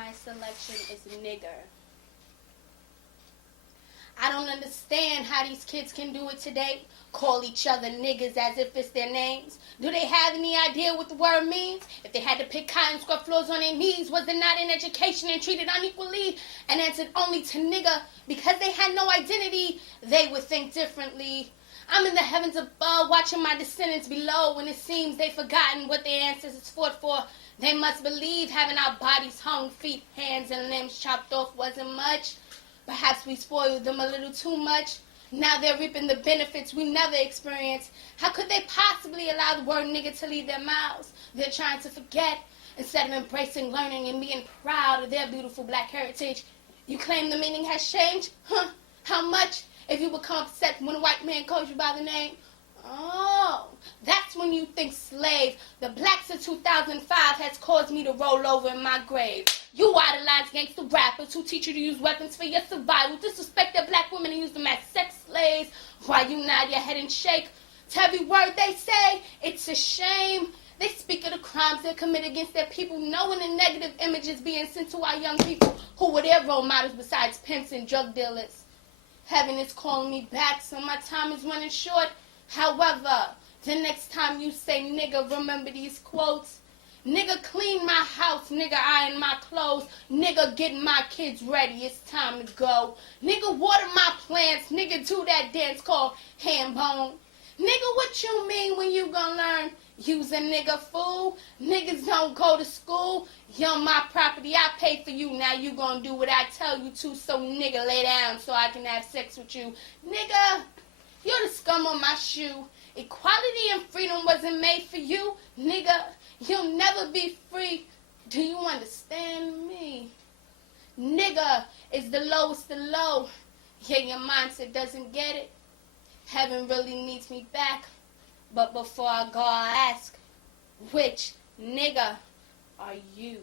my selection is nigger. I don't understand how these kids can do it today. Call each other niggas as if it's their names. Do they have any idea what the word means? If they had to pick cotton scrub floors on their knees, was it not in education and treated unequally and answered only to nigger? Because they had no identity, they would think differently. I'm in the heavens above, watching my descendants below, when it seems they've forgotten what their ancestors fought for. They must believe having our bodies hung, feet, hands, and limbs chopped off wasn't much. Perhaps we spoiled them a little too much. Now they're reaping the benefits we never experienced. How could they possibly allow the word nigger to leave their mouths? They're trying to forget instead of embracing learning and being proud of their beautiful black heritage. You claim the meaning has changed? Huh? How much? If you become upset when a white man calls you by the name? Oh, that's when you think slave. The blacks of 2005 has caused me to roll over in my grave. You idolize gangster rappers who teach you to use weapons for your survival, disrespect their black women and use them as sex slaves, while you nod your head and shake to every word they say. It's a shame. They speak of the crimes they commit against their people, knowing the negative images being sent to our young people who were their role models besides pimps and drug dealers. Heaven is calling me back, so my time is running short. However, the next time you say nigga, remember these quotes. Nigga, clean my house. Nigga, iron my clothes. Nigga, get my kids ready. It's time to go. Nigga, water my plants. Nigga, do that dance called hand bone. Nigga, what you mean when you gonna learn? Use a nigga, fool. Niggas don't go to school. You're my property. I pay for you. Now you gonna do what I tell you to. So nigga, lay down so I can have sex with you. Nigga, you're the scum on my shoe. Equality and freedom wasn't made for you. Nigga, you'll never be free. Do you understand me? Nigga is the lowest of low. Yeah, your mindset doesn't get it. Heaven really needs me back. But before I go, I ask, which nigga are you?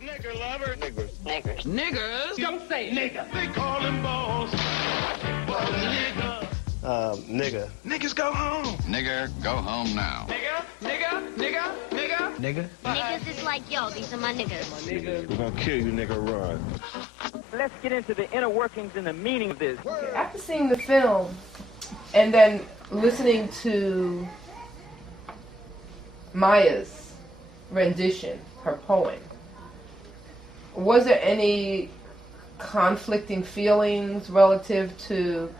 Nigger lover. Niggers. Niggers. Niggers? Don't say nigger. They call him balls. Well, nigger. Nigga. Niggas go home. Nigger, go home now. Nigger. Nigga? Niggas is like, yo, these are my niggas. We're gonna kill you, nigga, run. Let's get into the inner workings and the meaning of this. After seeing the film and then listening to Maya's rendition, her poem, was there any conflicting feelings relative to,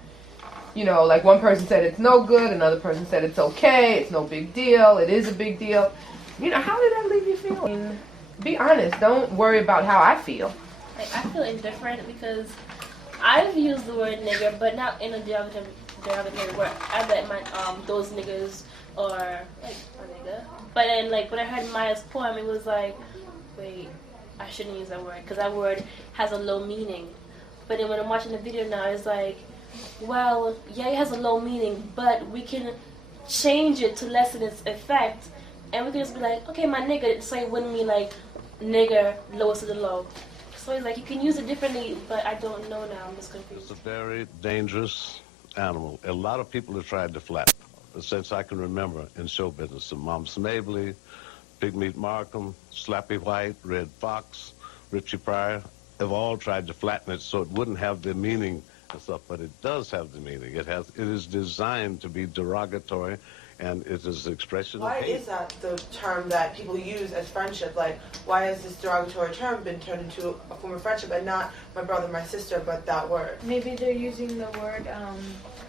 you know, like one person said it's no good, another person said it's okay, it's no big deal, it is a big deal. You know, how did that leave you feeling? Be honest, don't worry about how I feel. Like, I feel indifferent because I've used the word nigger, but not in a derogatory word. I bet my those niggas are like a nigga. But then, like, when I heard Maya's poem, it was like, wait, I shouldn't use that word because that word has a low meaning. But then when I'm watching the video now, it's like, well, yeah, it has a low meaning, but we can change it to lessen its effect, and we can just be like, okay, my nigga, so it wouldn't mean like nigger, lowest of the low. So it's like you can use it differently, but I don't know now. I'm just confused. It's a very dangerous animal. A lot of people have tried to flatten it. Since I can remember in show business, Mom Snavely, Big Meat Markham, Slappy White, Red Fox, Richie Pryor, have all tried to flatten it so it wouldn't have the meaning and stuff, but it does have the meaning. It is designed to be derogatory, and it is an expression Why of hate. is that the term that people use as friendship? Like, why has this derogatory term been turned into a form of friendship and not my brother, my sister, but that word? Maybe they're using the word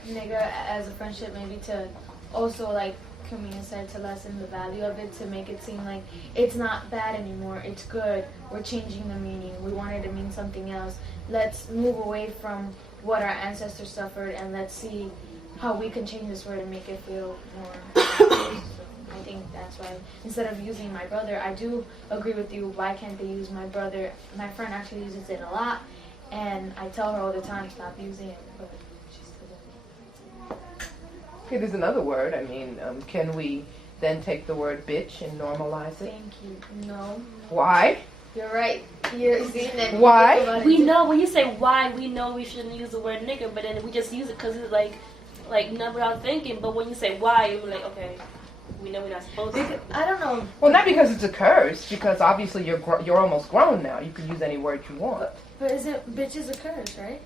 nigga as a friendship, maybe to also, like Kamina said, to lessen the value of it, to make it seem like it's not bad anymore, it's good, we're changing the meaning, we want it to mean something else. Let's move away from what our ancestors suffered and let's see how we can change this word and make it feel more. I think that's why, instead of using my brother, I do agree with you, why can't they use my brother? My friend actually uses it a lot, and I tell her all the time, stop using it, but she still doesn't. Okay, there's another word. I mean, can we then take the word bitch and normalize it? Thank you. No. Why? You're right. You're seeing that. Why? We know, when you say why, we know we shouldn't use the word nigger, but then we just use it because it's like not without thinking. But when you say why, you're like, okay, we know we're not supposed to. I don't know. Well, not because it's a curse, because obviously you're almost grown now. You can use any word you want. But isn't bitch is a curse, right?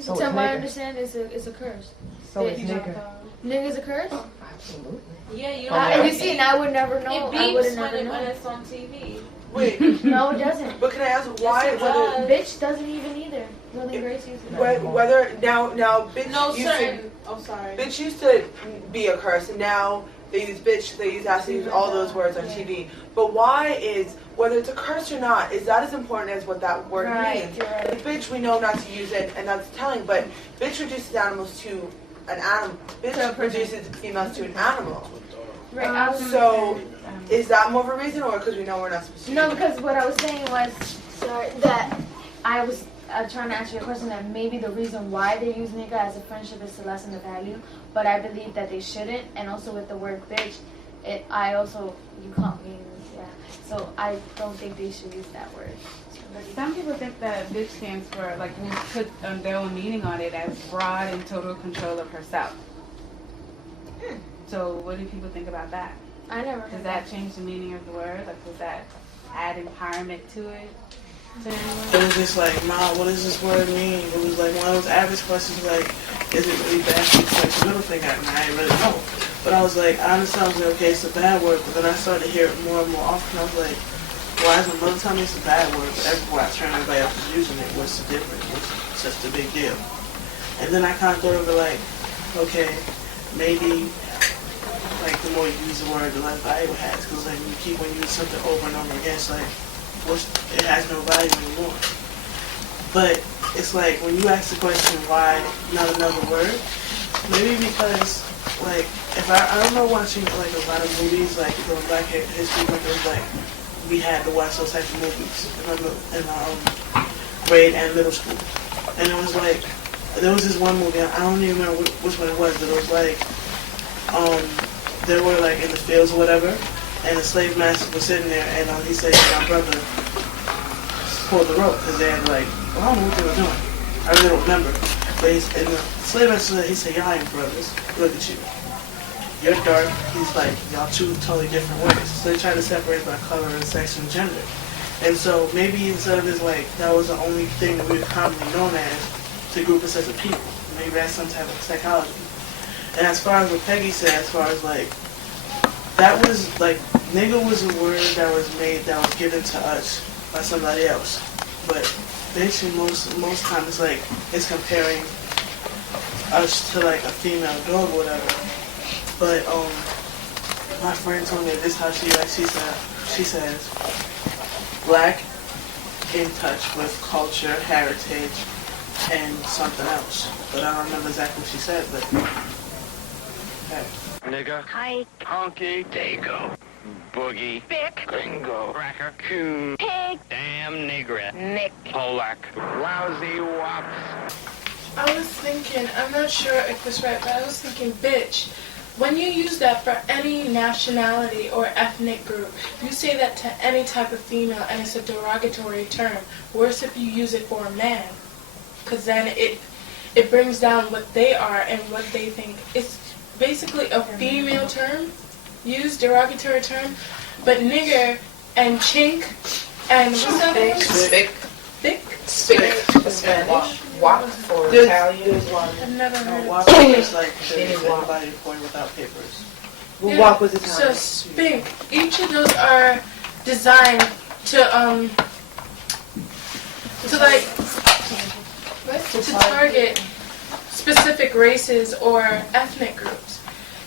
So to is my nigger. understanding, is a curse. So is nigger. Nigga's a curse? Absolutely. Yeah, you And you see, and I would never know. It I would have beeps never when known. it's on TV. Wait, No, it doesn't. but can I ask why? Yes, it Whether Bitch doesn't even either. Will and Grace uses it. whether now bitch No, used certain. Oh, sorry. bitch used to be a curse, and now they use bitch, they use ass, they use all those words on TV. But why is, whether it's a curse or not, is that as important as what that word means? Right. With bitch, we know not to use it, and that's telling, but bitch reduces animals to an animal. Bitch reduces females to an animal. Right. So, is that more of a reason, or because we know we're not supposed to No, use it? because what I was saying was, sorry, that I was trying to answer your question that maybe the reason why they use nigga as a friendship is to lessen the value, but I believe that they shouldn't. And also with the word bitch, you can't mean, yeah. So I don't think they should use that word. Some people think that bitch stands for, like, will put their own meaning on it as broad and total control of herself. So what do people think about that? I never heard Does that change the meaning of the word? Like, does that add empowerment to it? It was just like, Mom, what does this word mean? It was like one of those average questions, like, is it really bad to flex the middle finger? And I didn't really know. But I was like, I understand, I was like, okay, it's a bad word. But then I started to hear it more and more often. I was like, why is my mother telling me it's a bad word? But everywhere I turned, everybody else was using it. What's the difference? What's such a big deal? And then I kind of thought of it like, okay, maybe like the more you use the word, the less value it has. Because like when you keep on using something over and over again, it's like, it has no value anymore. But it's like when you ask the question, why not another word? Maybe because like if I don't know, watching like a lot of movies like the Black History Month, it was like we had to watch those types of movies in our grade and middle school, and it was like there was this one movie, I don't even remember which one it was, but it was like they were like in the fields or whatever, and the slave master was sitting there, and he said, my brother pulled the rope, because they had like, well, I don't know what they were doing. I really don't remember. But and the slave master, he said, y'all ain't brothers. Look at you. You're dark. He's like, y'all two totally different ways. So they try to separate by color and sex and gender. And so maybe instead of this, like, that was the only thing that we were commonly known as to group us as a people. Maybe that's some type of psychology. And as far as what Peggy said, as far as like, that was like, nigga was a word that was made, that was given to us by somebody else. But basically most times it's like, it's comparing us to like a female dog or whatever. But my friend told me this how she says, black in touch with culture, heritage, and something else. But I don't remember exactly what she said, but okay. Nigga. Hi. Honky. Dago. Boogie. Bick. Gringo. Cracker. Coon. Pig. Damn nigger. Nick. Polak. Lousy wops. I was thinking, I'm not sure if it's right, but I was thinking, bitch. When you use that for any nationality or ethnic group, you say that to any type of female and it's a derogatory term. Worse if you use it for a man, because then it brings down what they are and what they think. It's basically a female term, used derogatory term, but nigger and chink and what's that word? Spick. Spick. Spanish. Wop for There's Italian. one. I've never heard of Wop it. is like anybody employed without papers. Well, WAP was Italian. So spink. Each of those are designed to target specific races or ethnic groups.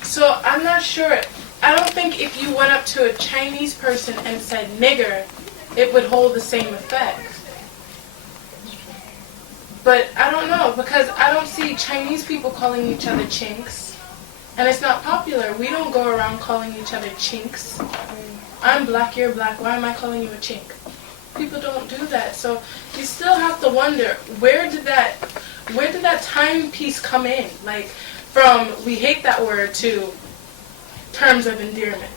So I'm not sure. I don't think if you went up to a Chinese person and said nigger, it would hold the same effect. But I don't know, because I don't see Chinese people calling each other chinks. And it's not popular. We don't go around calling each other chinks. I'm black, you're black. Why am I calling you a chink? People don't do that. So you still have to wonder, where did that timepiece come in? Like, from we hate that word to terms of endearment.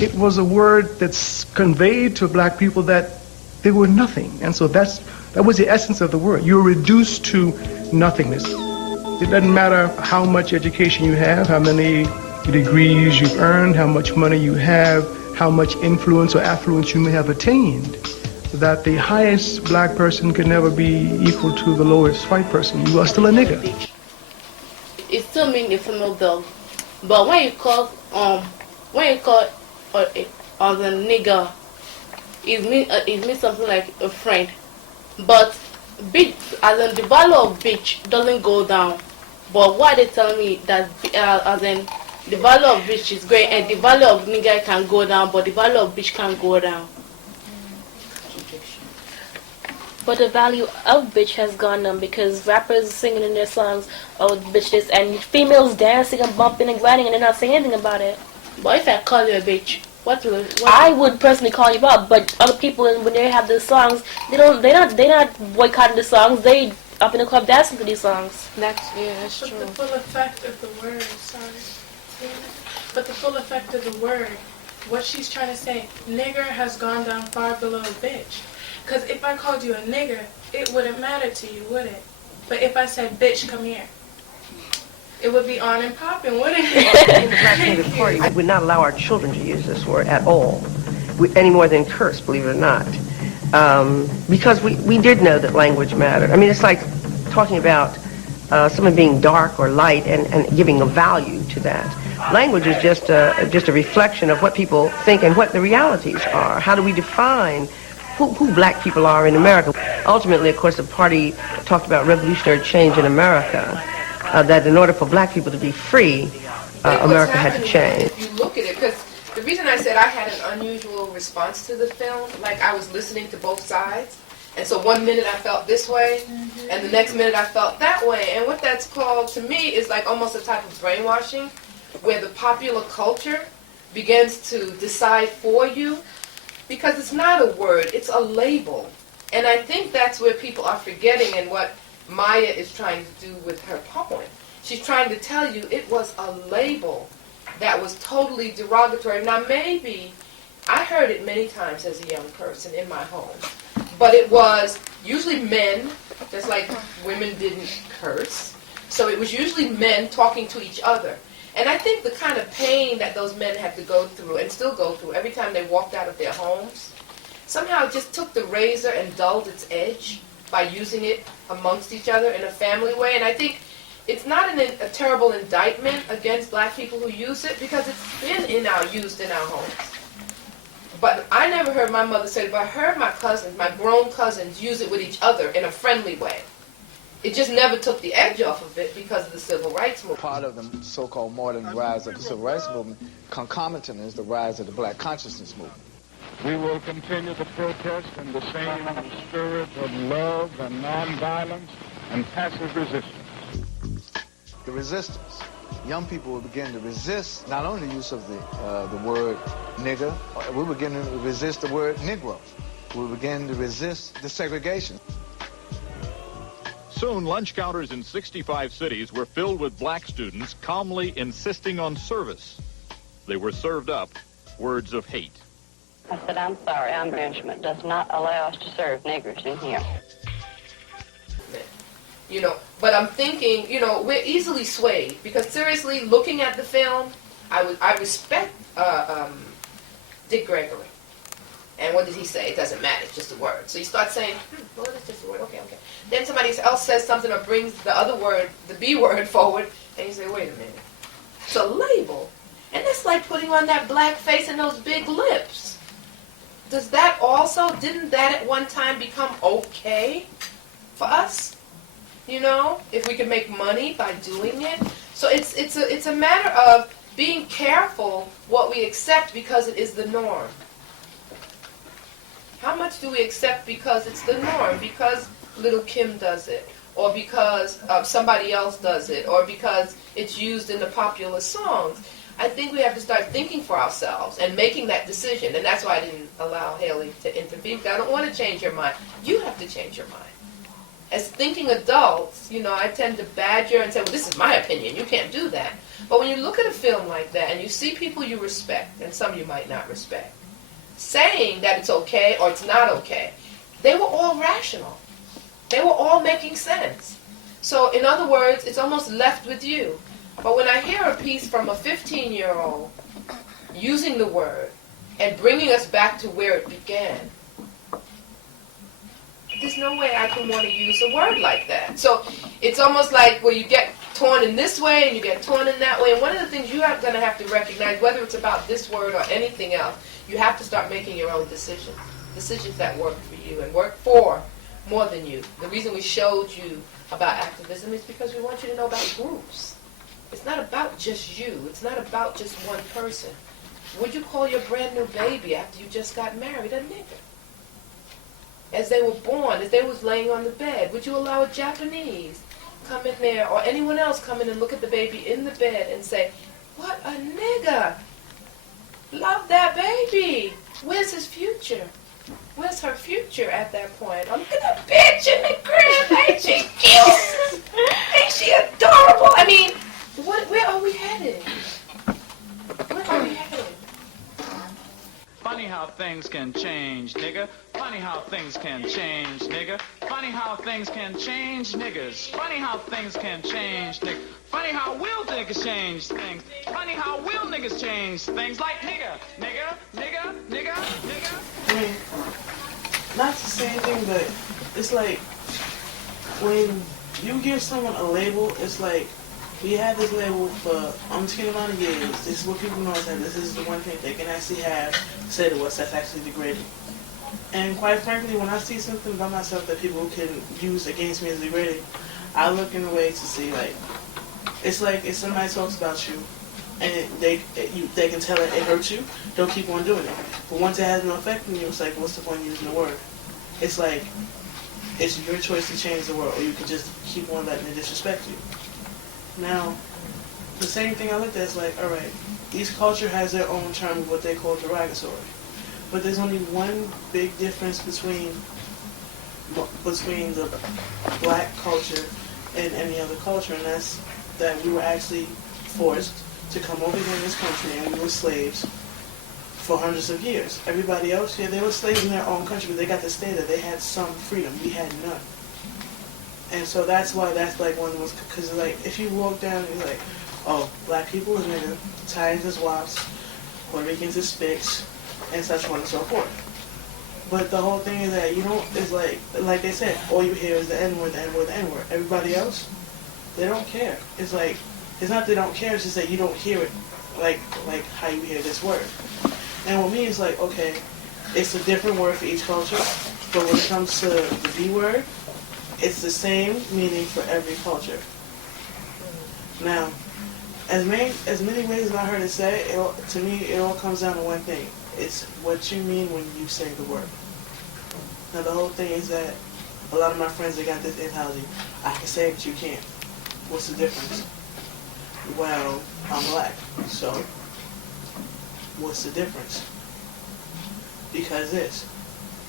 It was a word that's conveyed to black people that they were nothing. And so that was the essence of the word. You're reduced to nothingness. It doesn't matter how much education you have, how many the degrees you've earned, how much money you have, how much influence or affluence you may have attained, that the highest black person can never be equal to the lowest white person. You are still a nigger. It still means a female dog, but when you call as a nigger, it means something like a friend. But bitch, as in the value of bitch doesn't go down. But why they tell me that as in the value of bitch is going and the value of nigger can go down, but the value of bitch can't go down. But the value of bitch has gone down because rappers singing in their songs, oh bitch this, and females dancing and bumping and grinding and they're not saying anything about it. But if I call you a bitch, what I would personally call you out, but other people when they have the songs, they're not boycotting the songs. They up in the club dancing to these songs. That's But the full effect of the word, But the full effect of the word, what she's trying to say, nigger has gone down far below bitch. Because if I called you a nigger, it wouldn't matter to you, would it? But if I said, bitch, come here, it would be on and popping, wouldn't it? The party would not allow our children to use this word at all, any more than curse, believe it or not. Because we did know that language mattered. I mean, it's like talking about someone being dark or light and giving a value to that. Language is just a reflection of what people think and what the realities are. How do we define who black people are in America? Ultimately, of course, the party talked about revolutionary change in America, that in order for black people to be free, America had to change. If you look at it, because the reason I said I had an unusual response to the film, like I was listening to both sides, and so one minute I felt this way, and the next minute I felt that way, and what that's called to me is like almost a type of brainwashing, where the popular culture begins to decide for you, because it's not a word, it's a label. And I think that's where people are forgetting and what Maya is trying to do with her poem. She's trying to tell you it was a label that was totally derogatory. Now maybe, I heard it many times as a young person in my home, but it was usually men, just like women didn't curse. So it was usually men talking to each other. And I think the kind of pain that those men had to go through and still go through every time they walked out of their homes, somehow just took the razor and dulled its edge by using it amongst each other in a family way. And I think it's not a terrible indictment against black people who use it, because it's been used in our homes. But I never heard my mother say it, but I heard my cousins, my grown cousins, use it with each other in a friendly way. It just never took the edge off of it because of the civil rights movement. Part of the so-called modern rise of the civil rights movement, concomitant is the rise of the black consciousness movement. We will continue to protest in the same spirit of love and nonviolence and passive resistance. The resistance. Young people will begin to resist not only the use of the word nigger, we begin to resist the word Negro. We begin to resist the segregation. Soon, lunch counters in 65 cities were filled with black students calmly insisting on service. They were served up words of hate. I said, I'm sorry, our management does not allow us to serve niggers in here. You know, but I'm thinking, you know, we're easily swayed, because seriously, looking at the film, I respect Dick Gregory. And what did he say? It doesn't matter, it's just a word. So you start saying, well, it's just a word, okay. Then somebody else says something or brings the other word, the B word, forward, and you say, wait a minute. It's a label. And that's like putting on that black face and those big lips. Does that also, didn't that at one time become okay for us? You know, if we could make money by doing it. So it's a matter of being careful what we accept because it is the norm. How much do we accept because it's the norm? Because Little Kim does it, or because somebody else does it, or because it's used in the popular songs. I think we have to start thinking for ourselves and making that decision. And that's why I didn't allow Haley to intervene, because I don't want to change your mind. You have to change your mind. As thinking adults, you know, I tend to badger and say, well, this is my opinion. You can't do that. But when you look at a film like that and you see people you respect, and some you might not respect, saying that it's okay or it's not okay, they were all rational. They were all making sense. So, in other words, it's almost left with you. But when I hear a piece from a 15-year-old using the word and bringing us back to where it began, there's no way I can want to use a word like that. So it's almost like where you get torn in this way and you get torn in that way. And one of the things you are going to have to recognize, whether it's about this word or anything else, you have to start making your own decisions. Decisions that work for you and work for more than you. The reason we showed you about activism is because we want you to know about groups. It's not about just you. It's not about just one person. Would you call your brand new baby after you just got married a nigger? As they were born, as they was laying on the bed, would you allow a Japanese come in there or anyone else come in and look at the baby in the bed and say, what a nigger? Love that baby. Where's his future? Where's her future at that point? Oh, look at that bitch in the crib. Ain't she cute? Ain't she adorable? I mean, where are we headed? Where are we headed? Funny how things can change, nigga. Funny how things can change, nigga. Funny how things can change, niggas. Funny how things can change, nigga. Funny how will niggas change things. Funny how will niggas change things like nigga, nigga, nigga, nigga, nigga. I mean, not to say anything, but it's like when you give someone a label, it's like we had this label for umpteen amount of years. This is what people know that this is the one thing they can actually have say to us that's actually degrading. And quite frankly, when I see something about myself that people can use against me as degrading, I look in a way to see, like, it's like if somebody talks about you and they can tell it hurts you, don't keep on doing it. But once it has no effect on you, it's like, what's the point of using the word? It's like, it's your choice to change the world, or you can just keep on letting it disrespect you. Now, the same thing I looked at is like, all right, each culture has their own term of what they call derogatory. But there's only one big difference between the black culture and any other culture, and that's that we were actually forced to come over here in this country and we were slaves for hundreds of years. Everybody else here, they were slaves in their own country, but they got to stay there. They had some freedom. We had none. And so that's why that's like one of the most, because like if you walk down and you're like, oh, black people is nigga, Italians is wops, Puerto Ricans is spics, and such on and so forth. But the whole thing is that you don't, is like they said, all you hear is the N-word, the N-word, the N-word. Everybody else, they don't care. It's like, it's not they don't care, it's just that you don't hear it like how you hear this word. And with me, it's like, okay, it's a different word for each culture, but when it comes to the B word, it's the same meaning for every culture. Now, as many ways as I heard it say, to me, it all comes down to one thing. It's what you mean when you say the word. Now, the whole thing is that a lot of my friends, they got this mentality. I can say it, but you can't. What's the difference? Well, I'm black, so what's the difference? Because this.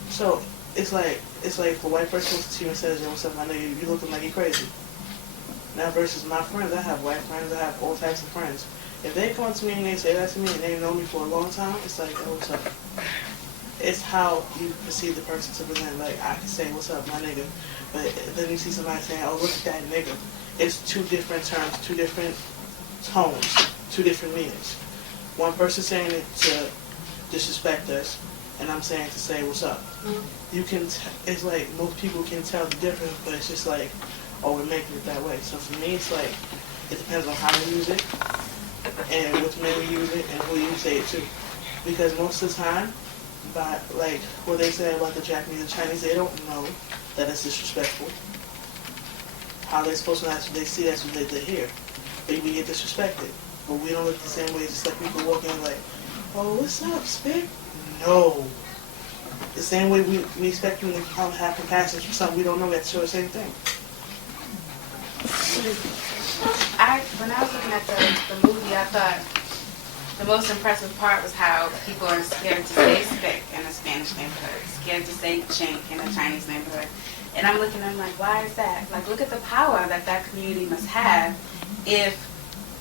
So, it's like if a white person comes to you and says, yo, what's up, my nigga, you looking like you crazy. Now versus my friends, I have white friends, I have all types of friends. If they come to me and they say that to me and they know me for a long time, it's like, yo, what's up? It's how you perceive the person to present. Like, I can say, what's up, my nigga, but then you see somebody saying, oh, look at that nigga. It's two different terms, two different tones, two different meanings. One person saying it to disrespect us, and I'm saying to say what's up. You can, it's like most people can tell the difference, but it's just like, oh, we're making it that way. So for me, it's like, it depends on how we use it, and which way we use it, and who you say it to. Because most of the time, by like what they say about the Japanese and Chinese, they don't know that it's disrespectful. How they're supposed to answer, they see that's what they hear. But we get disrespected. But we don't look the same way. It's just like people walking in like, oh, what's up, Spick? No. The same way we expect you to have compassion for something we don't know, we have to show the same thing. When I was looking at the movie, I thought the most impressive part was how people are scared to say Spick in a Spanish neighborhood, scared to say chink in a Chinese neighborhood. And I'm looking at them like, why is that? Like, look at the power that community must have if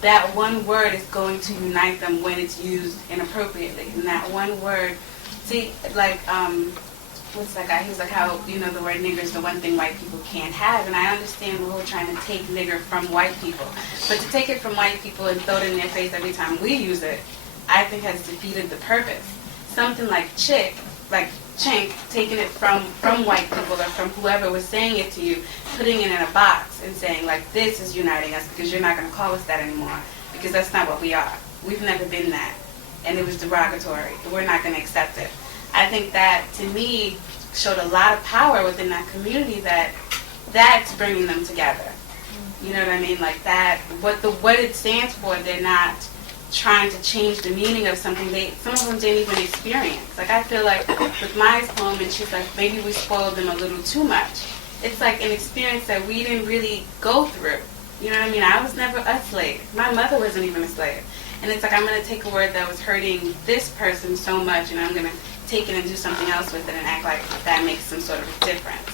that one word is going to unite them when it's used inappropriately. And that one word, see, like, what's that guy? He's like, how, you know, the word nigger is the one thing white people can't have. And I understand the whole trying to take nigger from white people. But to take it from white people and throw it in their face every time we use it, I think has defeated the purpose. Something like chick, like chink, taking it from white people or from whoever was saying it to you, putting it in a box and saying, like, this is uniting us because you're not going to call us that anymore because that's not what we are. We've never been that. And it was derogatory. We're not going to accept it. I think that, to me, showed a lot of power within that community that's bringing them together. You know what I mean? Like that, what it stands for, they're not trying to change the meaning of something some of them didn't even experience. Like I feel like with Maya's poem, and she's like, maybe we spoiled them a little too much. It's like an experience that we didn't really go through. You know what I mean? I was never a slave. My mother wasn't even a slave. And it's like, I'm going to take a word that was hurting this person so much, and I'm going to take it and do something else with it and act like that makes some sort of difference.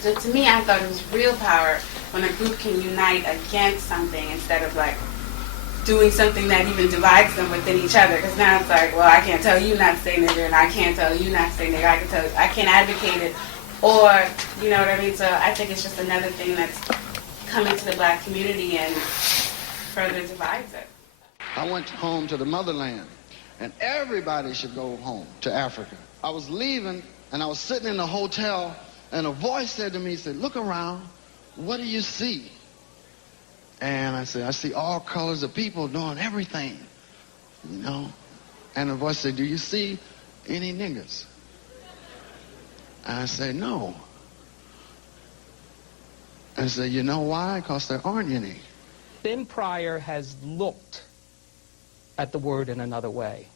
So to me, I thought it was real power when a group can unite against something instead of like doing something that even divides them within each other. Because now it's like, well, I can't tell you not to say nigger, and I can't tell you not to say nigger. I can't advocate it, or you know what I mean. So I think it's just another thing that's coming to the black community and further divides it. I went home to the motherland, and everybody should go home to Africa. I was leaving, and I was sitting in the hotel, and a voice said to me, said, look around, what do you see? And I said, I see all colors of people doing everything, you know. And the voice said, do you see any niggas? And I said, no. And I said, you know why? Because there aren't any. Ben Pryor has looked at the word in another way,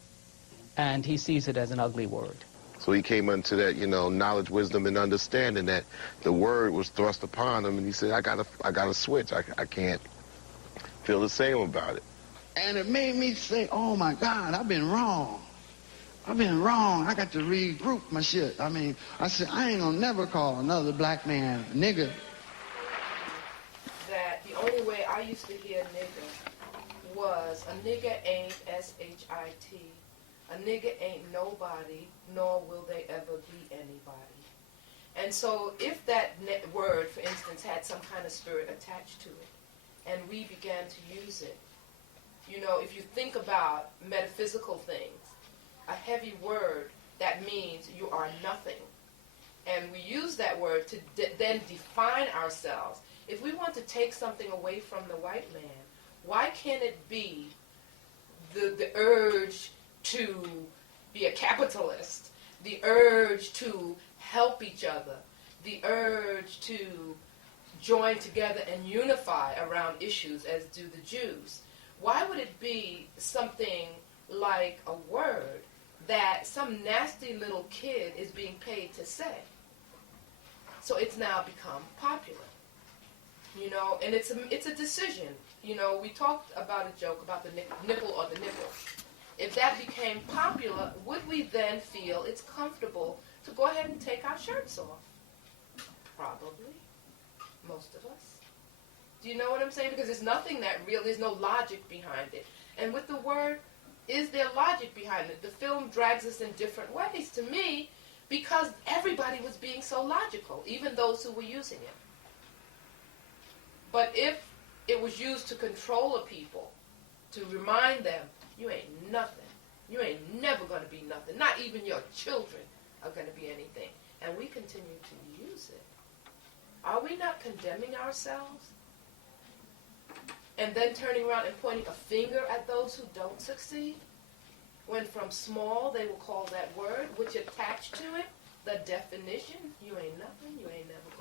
and he sees it as an ugly word. So he came into that, you know, knowledge, wisdom, and understanding that the word was thrust upon him, and he said, I gotta switch. I can't feel the same about it. And it made me say, oh my God, I've been wrong. I've been wrong. I got to regroup my shit. I mean, I said, I ain't gonna never call another black man nigger. That the only way I used to hear nigger was a nigger ain't S-H-I-T. A nigger ain't nobody, nor will they ever be anybody. And so if that word, for instance, had some kind of spirit attached to it, and we began to use it, you know, if you think about metaphysical things, a heavy word, that means you are nothing. And we use that word to then define ourselves. If we want to take something away from the white man, why can't it be the urge to be a capitalist, the urge to help each other, the urge to join together and unify around issues as do the Jews? Why would it be something like a word that some nasty little kid is being paid to say? So it's now become popular. You know, and it's a decision. You know, we talked about a joke about the nipple or the nipple. If that became popular, would we then feel it's comfortable to go ahead and take our shirts off? Probably. Most of us. Do you know what I'm saying? Because there's nothing that real, there's no logic behind it. And with the word, is there logic behind it? The film drags us in different ways, to me, because everybody was being so logical, even those who were using it. But if it was used to control a people, to remind them, you ain't nothing. You ain't never going to be nothing. Not even your children are going to be anything. And we continue to use it. Are we not condemning ourselves? And then turning around and pointing a finger at those who don't succeed? When from small they will call that word, which attached to it, the definition, you ain't nothing, you ain't never